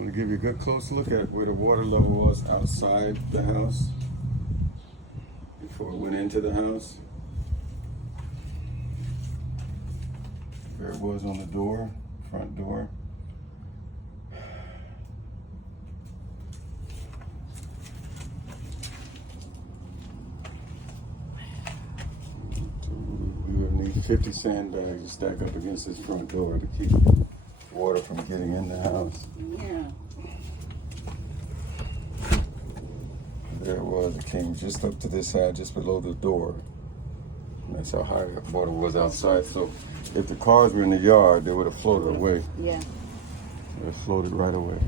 I'm going to give you a good close look at where the water level was outside the house before it went into the house. There it was on the door, front door. We would need 50 sandbags to stack up against this front door to keep water from getting in the house. Yeah. There it was. It came just up to this side, just below the door. And that's how high the water was outside. So if the cars were in the yard, they would have floated away. Yeah. They floated right away.